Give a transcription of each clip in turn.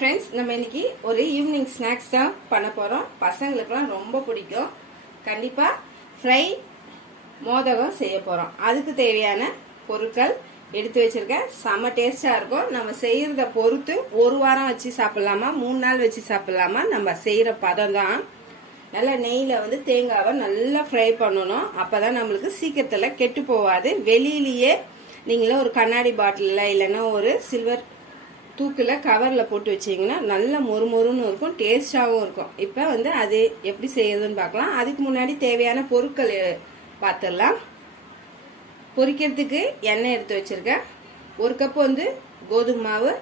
Friends, நம்ம இன்னைக்கு ஒரு ஈவினிங் ஸ்நாக்ஸ் தான் பண்ண போகிறோம். பசங்களுக்குலாம் ரொம்ப பிடிக்கும். கண்டிப்பாக ஃப்ரை மோதகம் செய்ய போகிறோம். அதுக்கு தேவையான பொருட்கள் எடுத்து வச்சிருக்கேன். செம்ம டேஸ்டாக இருக்கும். நம்ம செய்கிறத பொறுத்து ஒரு வாரம் வச்சு சாப்பிட்லாமா, 3 நாள் வச்சு சாப்பிட்லாமா, நம்ம செய்கிற பதம் தான். நல்லா நெய்யில் தேங்காவை நல்லா ஃப்ரை பண்ணணும். அப்போ தான் நம்மளுக்கு சீக்கிரத்தில் கெட்டு போகாது. வெளியிலேயே நீங்களும் ஒரு கண்ணாடி பாட்டிலில் இல்லைன்னா ஒரு சில்வர் தூக்கில் கவரில் போட்டு வச்சிங்கன்னா நல்ல மொறுமொறுன்னு இருக்கும், டேஸ்டாகவும் இருக்கும். இப்போ அது எப்படி செய்யறதுன்னு பார்க்கலாம். அதுக்கு முன்னாடி தேவையான பொருட்கள் பார்த்துடலாம். பொரிக்கிறதுக்கு எண்ணெய் எடுத்து வச்சுருக்கேன். 1 கப்பு கோதுமை மாவு,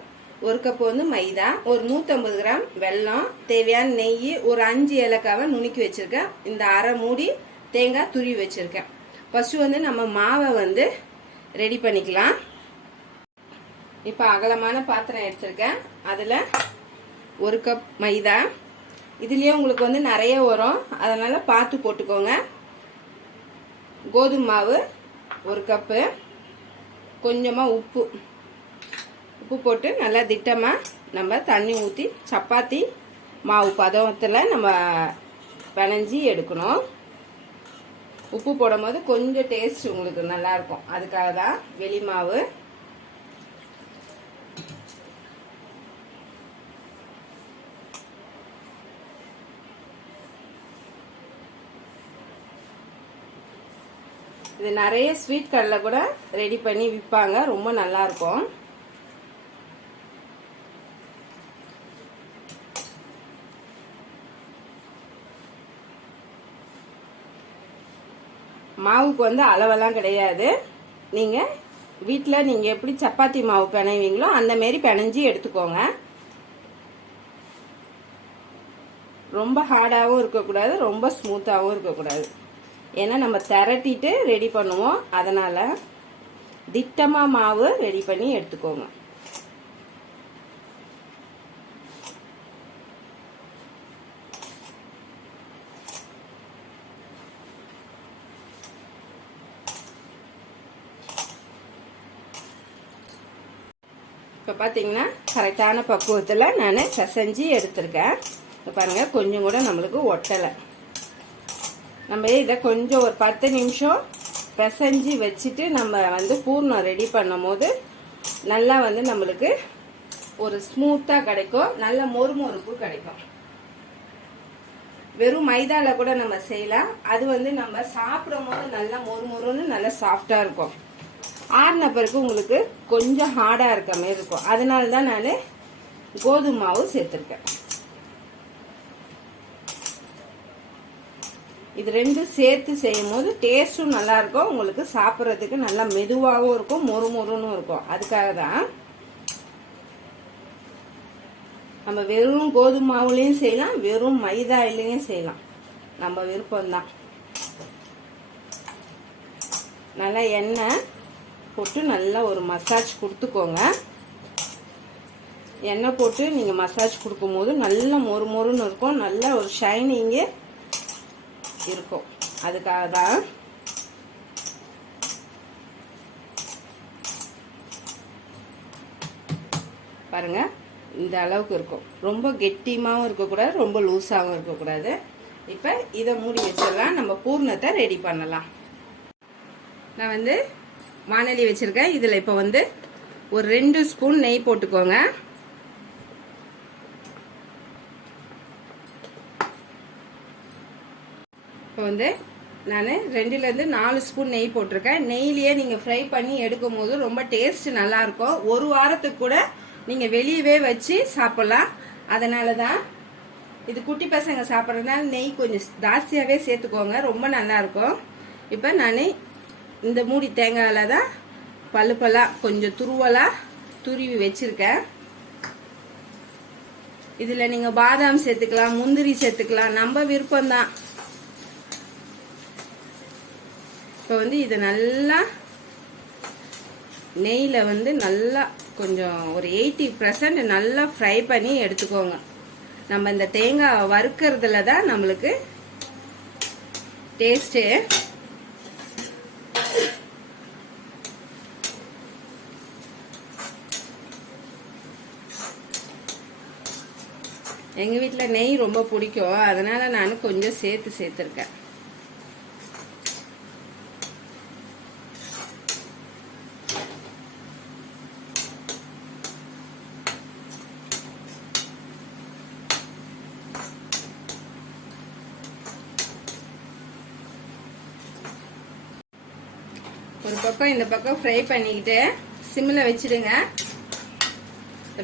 1 கப்பு மைதா, ஒரு 150 கிராம் வெல்லம், தேவையான நெய், ஒரு 5 ஏலக்காவை நுணுக்கி வச்சுருக்கேன். இந்த அரை மூடி தேங்காய் துருவி வச்சுருக்கேன். ஃபஸ்ட்டு நம்ம மாவை ரெடி பண்ணிக்கலாம். இப்போ அகலமான பாத்திரம் எடுத்திருக்கேன். அதில் 1 கப் மைதா. இதுலேயே உங்களுக்கு நிறைய வரும், அதனால் பார்த்து போட்டுக்கோங்க. கோதுமை மாவு 1 கப்பு, கொஞ்சமாக உப்பு போட்டு நல்லா திட்டமாக நம்ம தண்ணி ஊற்றி சப்பாத்தி மாவு பதத்தில் நம்ம பிணைஞ்சி எடுக்கணும். உப்பு போடும் போது கொஞ்சம் டேஸ்ட் உங்களுக்கு நல்லாயிருக்கும், அதுக்காக தான். வெளி மாவு இது நிறைய ஸ்வீட் கடையில் கூட ரெடி பண்ணி விற்பாங்க, ரொம்ப நல்லா இருக்கும். மாவுக்கு அளவெல்லாம் கிடையாது. நீங்கள் வீட்டில் நீங்கள் எப்படி சப்பாத்தி மாவு பிணைவீங்களோ அந்த மாரி பிணைஞ்சி எடுத்துக்கோங்க. ரொம்ப ஹார்டாகவும் இருக்கக்கூடாது, ரொம்ப ஸ்மூத்தாகவும் இருக்கக்கூடாது. ஏன்னா நம்ம திரட்டிட்டு ரெடி பண்ணுவோம், அதனால திட்டமாக மாவு ரெடி பண்ணி எடுத்துக்கோங்க. இப்போ பார்த்தீங்கன்னா கரெக்டான பக்குவத்தில் நான் பிசைஞ்சு எடுத்திருக்கேன். பாருங்க, கொஞ்சம் கூட நம்மளுக்கு ஒட்டலை. நம்ம இதை கொஞ்சம் ஒரு 10 நிமிஷம் பிசைஞ்சு வச்சுட்டு நம்ம பூர்ணம் ரெடி பண்ணும் போது நல்லா நம்மளுக்கு ஒரு ஸ்மூத்தாக கிடைக்கும், நல்ல மொறுமொறுப்பு கிடைக்கும். வெறும் மைதால கூட நம்ம செய்யலாம். அது நம்ம சாப்பிடும் போது நல்லா மொறுமொறுன்னு நல்லா சாஃப்டா இருக்கும். ஆறின பிறகு உங்களுக்கு கொஞ்சம் ஹார்டா இருக்க மாதிரி இருக்கும். அதனால தான் நான் கோதுமை மாவு சேர்த்துருக்கேன். இது ரெண்டும் சேர்த்து செய்யும் போது டேஸ்டும் நல்லா இருக்கும், உங்களுக்கு சாப்பிட்றதுக்கு நல்லா மெதுவாகவும் இருக்கும், மொறுமொறுன்னு இருக்கும். அதுக்காக தான் நம்ம வெறும் கோதுமை மாவுலையும் செய்யலாம், வெறும் மைதாலையும் செய்யலாம், நம்ம விருப்பம்தான். நல்லா எண்ணெய் போட்டு நல்லா ஒரு மசாஜ் கொடுத்துக்கோங்க. எண்ணெய் போட்டு நீங்கள் மசாஜ் கொடுக்கும் போது நல்ல மொறுமொறுன்னு இருக்கும், நல்ல ஒரு ஷைனிங்கு இருக்கும். அதுக்காக தான் பாருங்க, இந்த அளவுக்கு இருக்கும். ரொம்ப கெட்டியாகவும் இருக்கக்கூடாது, ரொம்ப லூஸாகவும் இருக்கக்கூடாது. இப்போ இதை மூடி வச்சிடலாம், நம்ம பூர்ணத்தை ரெடி பண்ணலாம். நான் வானலி வச்சிருக்கேன். இதில் இப்போ ஒரு 2 ஸ்பூன் நெய் போட்டுக்கோங்க. இப்போ நான் 2லேருந்து 4 ஸ்பூன் நெய் போட்டிருக்கேன். நெய்லேயே நீங்கள் ஃப்ரை பண்ணி எடுக்கும் போது ரொம்ப டேஸ்ட் நல்லாயிருக்கும். ஒரு வாரத்துக்கு கூட நீங்கள் வெளியவே வச்சு சாப்பிட்லாம். அதனால தான் இது குட்டி பசங்க சாப்பிட்றதுனால நெய் கொஞ்சம் ஜாஸ்தியாகவே சேர்த்துக்கோங்க, ரொம்ப நல்லாயிருக்கும். இப்போ நான் இந்த மூடி தேங்காயில் தான் பல்லாக கொஞ்சம் துருவி வச்சுருக்கேன். இதில் நீங்கள் பாதாம் சேர்த்துக்கலாம், முந்திரி சேர்த்துக்கலாம், நம்ம விருப்பம்தான். இப்போ இதை நல்லா நெய்யில் நல்லா கொஞ்சம் ஒரு 80% நல்லா ஃப்ரை பண்ணி எடுத்துக்கோங்க. நம்ம இந்த தேங்காய் வறுக்கிறதுல தான் நம்மளுக்கு டேஸ்ட்டு. எங்கள் வீட்டில் நெய் ரொம்ப பிடிக்கும், அதனால் நான் கொஞ்சம் சேர்த்துருக்கேன். ஒரு பக்கம் இந்த பக்கம் ஃப்ரை பண்ணிக்கிட்டு சிம்மில் வச்சுடுங்க.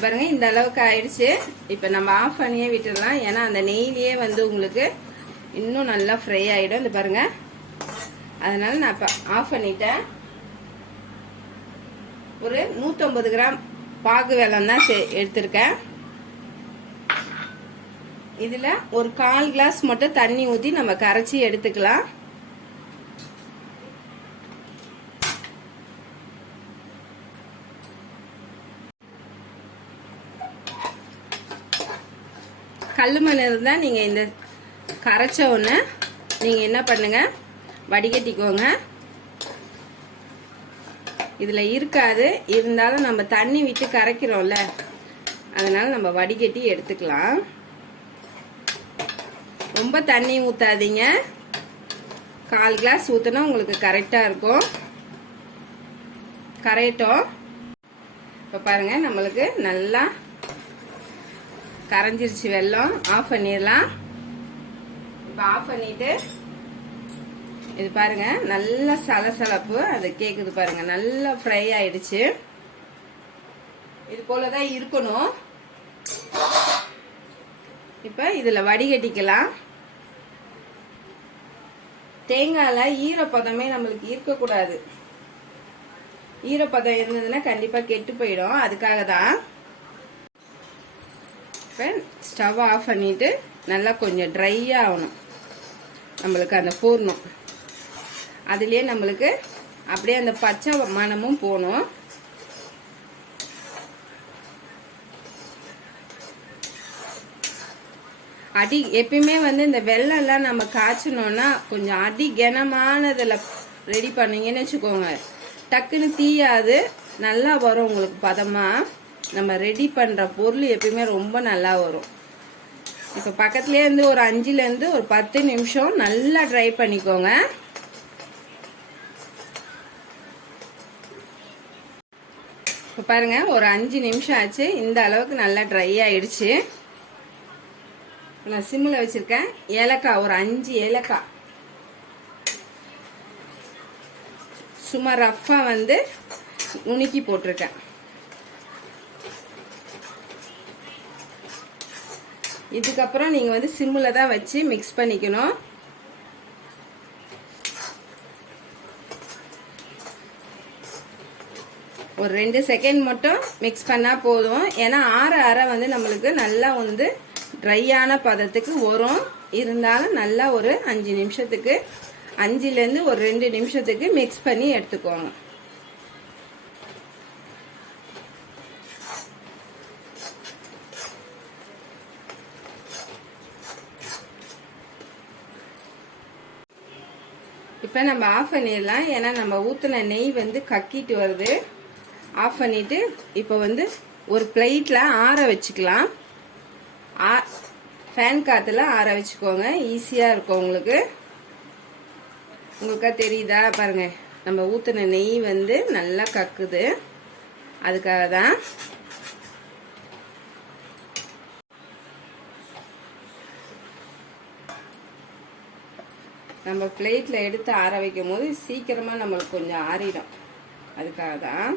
பாருங்க, இந்த அளவுக்கு ஆயிடுச்சு. இப்போ நம்ம ஆஃப் பண்ணியே விட்டுடலாம், ஏன்னா அந்த நெய்லேயே வந்து உங்களுக்கு இன்னும் நல்லா ஃப்ரை ஆகிடும். இந்த பாருங்க, அதனால நான் இப்போ ஆஃப் பண்ணிட்டேன். ஒரு 150 கிராம் பாகு வெல்லம் தான் எடுத்திருக்கேன். இதில் ஒரு 1/4 கிளாஸ் மட்டும் தண்ணி ஊற்றி நம்ம கரைச்சி எடுத்துக்கலாம். கல் மண் இருந்தால் நீங்கள் இந்த கரைச்ச ஒன்று நீங்கள் என்ன பண்ணுங்க, வடிகட்டிக்கோங்க. இதில் இருக்காது, இருந்தாலும் நம்ம தண்ணி விட்டு கரைக்கிறோம்ல, அதனால நம்ம வடிகட்டி எடுத்துக்கலாம். ரொம்ப தண்ணி ஊற்றாதீங்க, 1/4 கிளாஸ் ஊற்றினா உங்களுக்கு கரெக்டாக இருக்கும். கரையட்டும். இப்போ பாருங்கள், நம்மளுக்கு நல்லா கரைஞ்சிருச்சு வெல்லம். ஆஃப் பண்ணிடலாம். இப்போ ஆஃப் பண்ணிட்டு இது பாருங்க, நல்ல சலசலப்பு அது கேக்குது பாருங்க, நல்லா ஃப்ரை ஆயிடுச்சு. இது போலதான் இருக்கணும். இப்ப இதுல வடிகட்டிக்கலாம். தேங்காயில ஈரப்பதமே நம்மளுக்கு இருக்கக்கூடாது. ஈரப்பதம் இருந்ததுன்னா கண்டிப்பா கெட்டு போயிடும், அதுக்காக தான். இப்போ ஸ்டவ் ஆஃப் பண்ணிட்டு நல்லா கொஞ்சம் ட்ரை ஆகணும் நம்மளுக்கு அந்த பூர்ணம். அதுலேயே நம்மளுக்கு அப்படியே அந்த பச்சை மணமும் போகணும். அடி எப்பயுமே வந்து இந்த வெள்ளம்லாம் நம்ம காய்ச்சணும்னா கொஞ்சம் அடி கனமானதில் ரெடி பண்ணீங்கன்னு வச்சுக்கோங்க, டக்குன்னு தீயாது, நல்லா வரும் உங்களுக்கு பதமாக. நம்ம ரெடி பண்ணுற பொருள் எப்பயுமே ரொம்ப நல்லா வரும். இப்போ பக்கத்துலேயே இருந்து ஒரு 5லேருந்து ஒரு 10 நிமிஷம் நல்லா ட்ரை பண்ணிக்கோங்க. இப்போ பாருங்க, ஒரு 5 நிமிஷம் ஆச்சு. இந்த அளவுக்கு நல்லா ட்ரை ஆயிடுச்சு. நான் சிம்மில் வச்சிருக்கேன். ஏலக்காய் ஒரு 5 ஏலக்காய் சும்மா ரஃப்பாக வந்து நுணுக்கி போட்டிருக்கேன். இதுக்கப்புறம் நீங்க வந்து சிம்ல தான் வச்சு மிக்ஸ் பண்ணிக்கணும். ஒரு 2 செகண்ட் மட்டும் மிக்ஸ் பண்ணா போதும். ஏன்னா ஆற ஆற வந்து நம்மளுக்கு நல்லா வந்து ட்ரையான பதத்துக்கு வரும். இருந்தாலும் நல்லா ஒரு 5 நிமிஷத்துக்கு, 5லேருந்து ஒரு 2 நிமிஷத்துக்கு மிக்ஸ் பண்ணி எடுத்துக்கோங்க. இப்போ நம்ம ஆஃப் பண்ணிடலாம். ஏன்னா நம்ம ஊற்றின நெய் வந்து கக்கிட்டு வருது. ஆஃப் பண்ணிட்டு இப்போ வந்து ஒரு பிளேட்டில் ஆற வச்சுக்கலாம். ஃபேன் காற்றுல ஆற வச்சுக்கோங்க, ஈஸியாக இருக்கும் உங்களுக்கு. உங்களுக்கா தெரியுதா பாருங்க, நம்ம ஊற்றின நெய் வந்து நல்லா கக்குது, அதுக்காக தான். நம்ம பிளேட்ல எடுத்து ஆற வைக்கும் போது சீக்கிரமா நம்மளுக்கு கொஞ்சம் ஆறிடும், அதுக்காக தான்.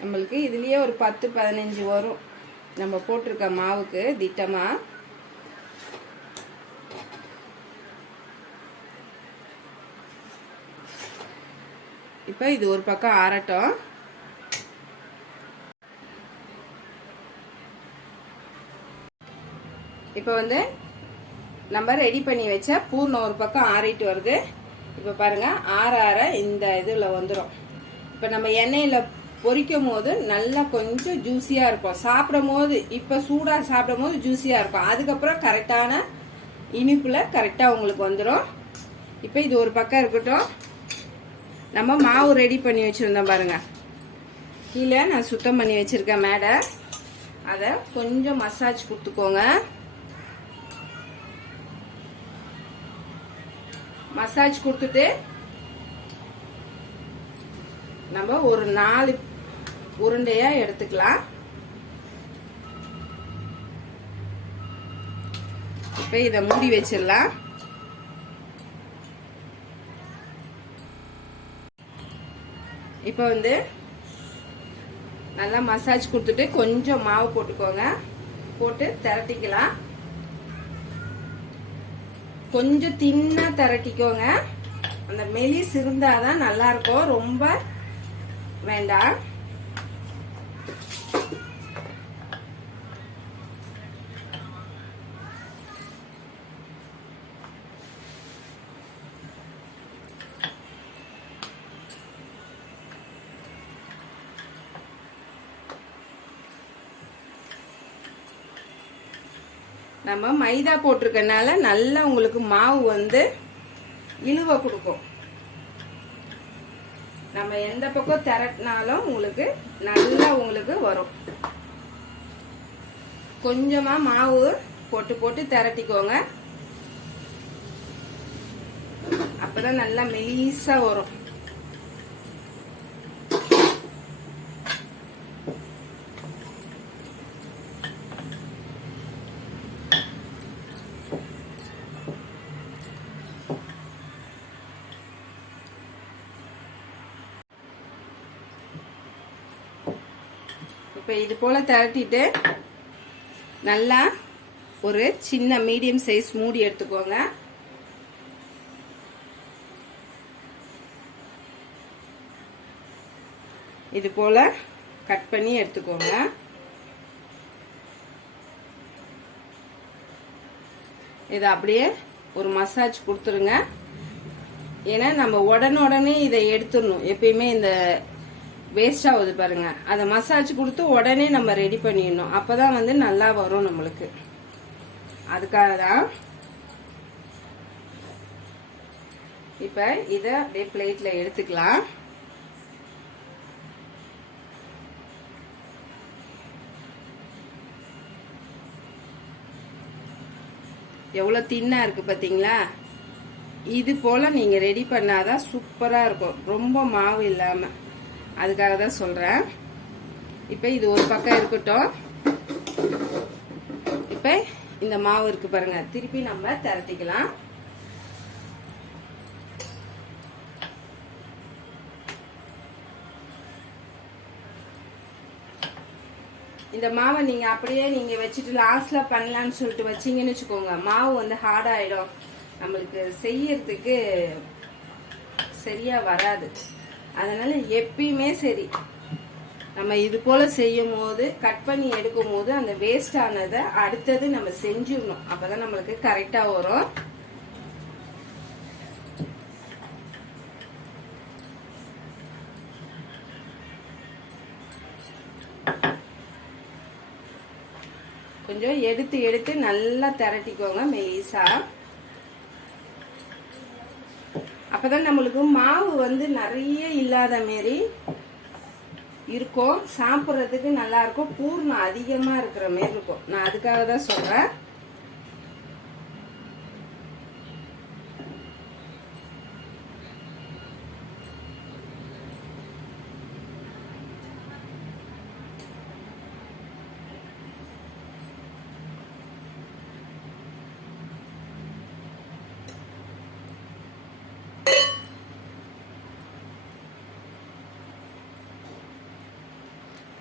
நம்மளுக்கு இதுலயே ஒரு 10-15 வரும் நம்ம போட்டிருக்க மாவுக்கு திட்டமா. இப்போ இது ஒரு பக்கம் ஆறட்டும். இப்போ வந்து நம்ம ரெடி பண்ணி வச்ச பூர்ணம் ஒரு பக்கம் ஆறிட்டு வருது. இப்போ பாருங்க, ஆற ஆற இந்த இதில் வந்துடும். இப்போ நம்ம எண்ணெயில் பொரிக்கும் போது நல்லா கொஞ்சம் ஜூஸியாக இருக்கும் சாப்பிடும் போது. இப்போ சூடாக சாப்பிடும் போது ஜூஸியாக இருக்கும். அதுக்கப்புறம் கரெக்டான இனிப்பில் கரெக்டாக உங்களுக்கு வந்துடும். இப்போ இது ஒரு பக்கம் இருக்கட்டும். நம்ம மாவு ரெடி பண்ணி வச்சுருந்தோம் பாருங்க, கீழே நான் சுத்தம் பண்ணி வச்சுருக்கேன் மேடை. அதை கொஞ்சம் மசாஜ் கொடுத்துக்கோங்க. மசாஜ் கொடுத்துட்டு நம்ம ஒரு 4 உருண்டையா எடுத்துக்கலாம். இப்ப இதை மூடி வச்சிடலாம். இப்ப வந்து நல்லா மசாஜ் கொடுத்துட்டு கொஞ்சம் மாவு போட்டுக்கோங்க. போட்டு திரட்டிக்கலாம். கொஞ்சம் தின்னா திரட்டிக்கோங்க. அந்த மெலிஸ் இருந்தாதான் நல்லா இருக்கும், ரொம்ப வேண்டாம். நம்ம மைதா போட்டிருக்கனால நல்லா உங்களுக்கு மாவு வந்து இழுவ கொடுக்கும். நம்ம எந்த பக்கம் திரட்டினாலும் உங்களுக்கு நல்லா உங்களுக்கு வரும். கொஞ்சமா மாவு போட்டு போட்டு திரட்டிக்கோங்க. அப்பதான் நல்லா மெலிசா வரும். இப்போ இது போல திரட்டிட்டு நல்லா ஒரு சின்ன மீடியம் சைஸ் மூடி எடுத்துக்கோங்க. இது போல கட் பண்ணி எடுத்துக்கோங்க. இதை அப்படியே ஒரு மசாஜ் கொடுத்துருங்க. ஏன்னா நம்ம உடனே இதை எடுத்துடணும். எப்பயுமே இந்த வேஸ்ட் ஆகுது பாருங்க, அதை மசாஜ் கொடுத்து உடனே நம்ம ரெடி பண்ணிடணும். அப்பதான் வந்து நல்லா வரும் நம்மளுக்கு. அதுக்காக தான் இப்ப இத அப்படியே பிளேட்ல எடுத்துக்கலாம். எவ்வளவு தின்னா இருக்கு பாத்தீங்களா? இது போல நீங்க ரெடி பண்ணாதான் சூப்பரா இருக்கும், ரொம்ப மாவு இல்லாம. அதுக்காக தான் சொல்றேன். இப்ப இது ஒரு பக்கம் இருக்கட்டும். இப்ப இந்த மாவு இருக்கு பாருங்க, திருப்பி நம்ம திரட்டிக்கலாம். இந்த மாவை நீங்க அப்படியே நீங்க வச்சுட்டு லாஸ்ட்ல பண்ணலாம்னு சொல்லிட்டு வச்சீங்கன்னு வச்சுக்கோங்க, மாவு வந்து ஹார்ட் ஆயிடும், நம்மளுக்கு செய்யறதுக்கு சரியா வராது. அதனால எப்பயுமே சரி, நம்ம இது போல செய்யும் போது கட் பண்ணி எடுக்கும் போது அந்த வேஸ்ட் ஆனதை அடுத்தது நம்ம செஞ்சிடணும். அப்பதான் நம்மளுக்கு கரெக்டா வரும். கொஞ்சம் எடுத்து எடுத்து நல்லா திரட்டிக்கோங்க மெலிசா. அப்பதான் நம்மளுக்கு மாவு வந்து நிறைய இல்லாத மாரி இருக்கும், சாப்பிட்றதுக்கு நல்லா இருக்கும், பூர்ணம் அதிகமா இருக்கிற மாரி இருக்கும். நான் அதுக்காக தான் சொல்றேன்.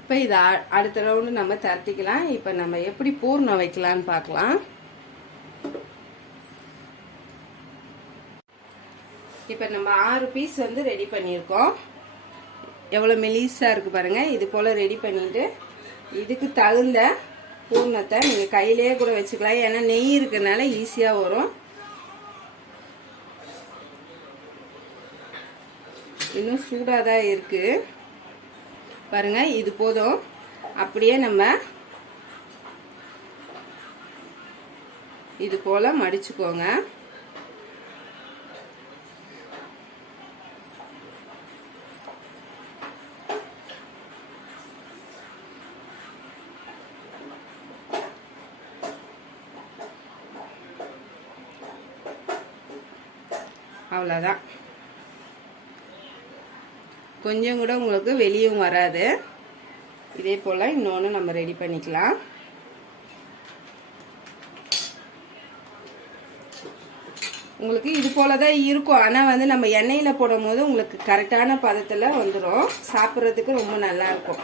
இப்போ இதை அடுத்த ரவுண்டு நம்ம திரட்டிக்கலாம். இப்போ நம்ம எப்படி பூர்ணம் வைக்கலான்னு பார்க்கலாம். இப்போ நம்ம 6 பீஸ் வந்து ரெடி பண்ணியிருக்கோம். எவ்வளோ மெலிசாக இருக்குது பாருங்கள். இது போல் ரெடி பண்ணிட்டு இதுக்கு தகுந்த பூர்ணத்தை நீங்கள் கையிலேயே கூட வச்சுக்கலாம். ஏன்னா நெய் இருக்கிறதுனால ஈஸியாக வரும். இன்னும் சூடாக தான் இருக்குது பாருங்க. இது போதும். அப்படியே நம்ம இது போல மடிச்சுக்கோங்க. அவ்வளோதான். கொஞ்சம் கூட உங்களுக்கு வெளியும் வராது. இதே போல் இன்னொன்று நம்ம ரெடி பண்ணிக்கலாம். உங்களுக்கு இது போல தான் இருக்கும். ஆனால் வந்து நம்ம எண்ணெயில் போடும் போது உங்களுக்கு கரெக்டான பதத்தில் வந்துடும். சாப்பிட்றதுக்கு ரொம்ப நல்லா இருக்கும்.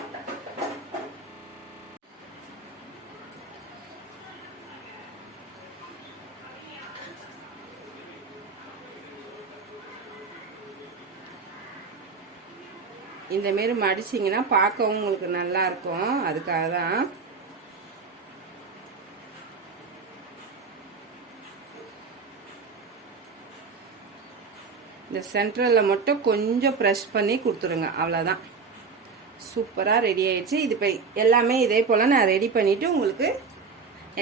இந்த மாரி மடிச்சிங்கன்னா பார்க்கவும் உங்களுக்கு நல்லா இருக்கும். அதுக்காக தான். இந்த சென்ட்ரலில் மட்டும் கொஞ்சம் ப்ரெஷ் பண்ணி கொடுத்துருங்க. அவ்வளோதான். சூப்பராக ரெடி ஆயிடுச்சு. இது இப்போ எல்லாமே இதே போல் நான் ரெடி பண்ணிவிட்டு உங்களுக்கு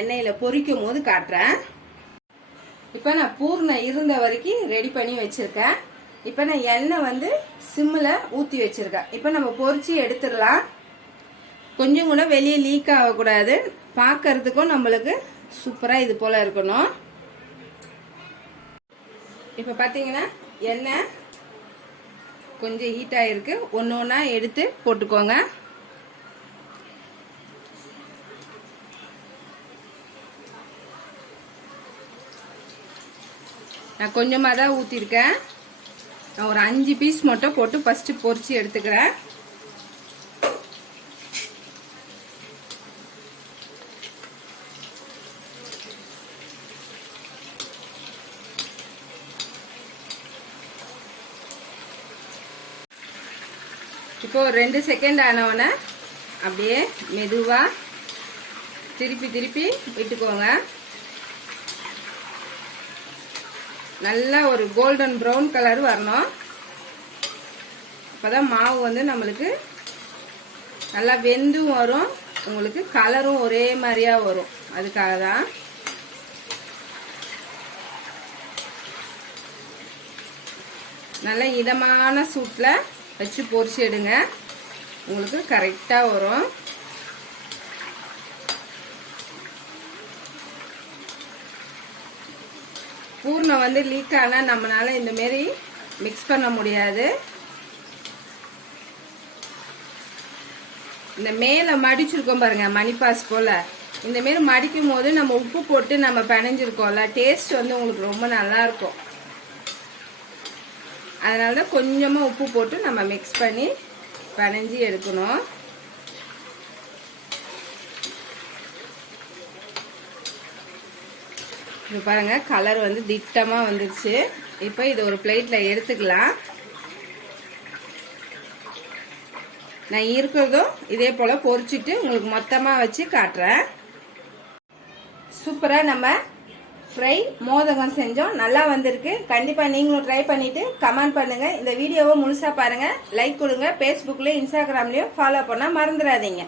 எண்ணெயில் பொரிக்கும் போது காட்டுறேன். இப்போ நான் பூர்ணம் இருந்த வரைக்கும் ரெடி பண்ணி வச்சுருக்கேன். இப்போ நான் எண்ணெய் வந்து சிம்மில் ஊற்றி வச்சுருக்கேன். இப்போ நம்ம பொரிச்சு எடுத்துடலாம். கொஞ்சம் கூட வெளியே லீக் ஆகக்கூடாது. பார்க்கறதுக்கும் நம்மளுக்கு சூப்பராக இது போல் இருக்கணும். இப்போ பார்த்தீங்கன்னா எண்ணெய் கொஞ்சம் ஹீட் ஆகிருக்கு. ஒன்று ஒன்றா எடுத்து போட்டுக்கோங்க. நான் கொஞ்சமாக தான் ஊற்றிருக்கேன். நான் ஒரு 5 பீஸ் மட்டும் போட்டு ஃபஸ்ட்டு பொரிச்சு எடுத்துக்கிறேன். இப்போ ஒரு 2 செகண்ட் ஆனவுடனே அப்படியே மெதுவாக திருப்பி திருப்பி விட்டுக்கோங்க. நல்லா ஒரு கோல்டன் ப்ரௌன் கலர் வரணும். அப்போதான் மாவு வந்து நம்மளுக்கு நல்லா வெந்தும் வரும். உங்களுக்கு கலரும் ஒரே மாதிரியா வரும். அதுக்காக தான். நல்லா இதமான சூட்டில் வச்சு பொரிச்சு எடுங்க. உங்களுக்கு கரெக்டாக வரும். பூர்ணம் வந்து லீக் ஆனால் நம்மளால இந்த மாரி மிக்ஸ் பண்ண முடியாது. இந்த மேலே மடிச்சிருக்கோம் பாருங்க, மணிப்பாஸ் போல். இந்த மாரி மடிக்கும் போது நம்ம உப்பு போட்டு நம்ம பிணைஞ்சிருக்கோம்ல, டேஸ்ட் வந்து உங்களுக்கு ரொம்ப நல்லா இருக்கும். அதனால தான் கொஞ்சமாக உப்பு போட்டு நம்ம மிக்ஸ் பண்ணி பிணைஞ்சி எடுக்கணும். இப்போ பாருங்க, கலர் வந்து திட்டமாக வந்துருச்சு. இப்போ இது ஒரு பிளேட்டில் எடுத்துக்கலாம். நான் இருக்கிறதும் இதே போல் பொரிச்சிட்டு உங்களுக்கு மொத்தமாக வச்சு காட்டுறேன். சூப்பராக நம்ம ஃப்ரை மோதகம் செஞ்சோம். நல்லா வந்திருக்கு. கண்டிப்பாக நீங்களும் ட்ரை பண்ணிவிட்டு கமெண்ட் பண்ணுங்கள். இந்த வீடியோவை முழுசாக பாருங்கள், லைக் கொடுங்க. ஃபேஸ்புக்லேயும் இன்ஸ்டாகிராம்லேயும் ஃபாலோ பண்ண மறந்துடாதீங்க.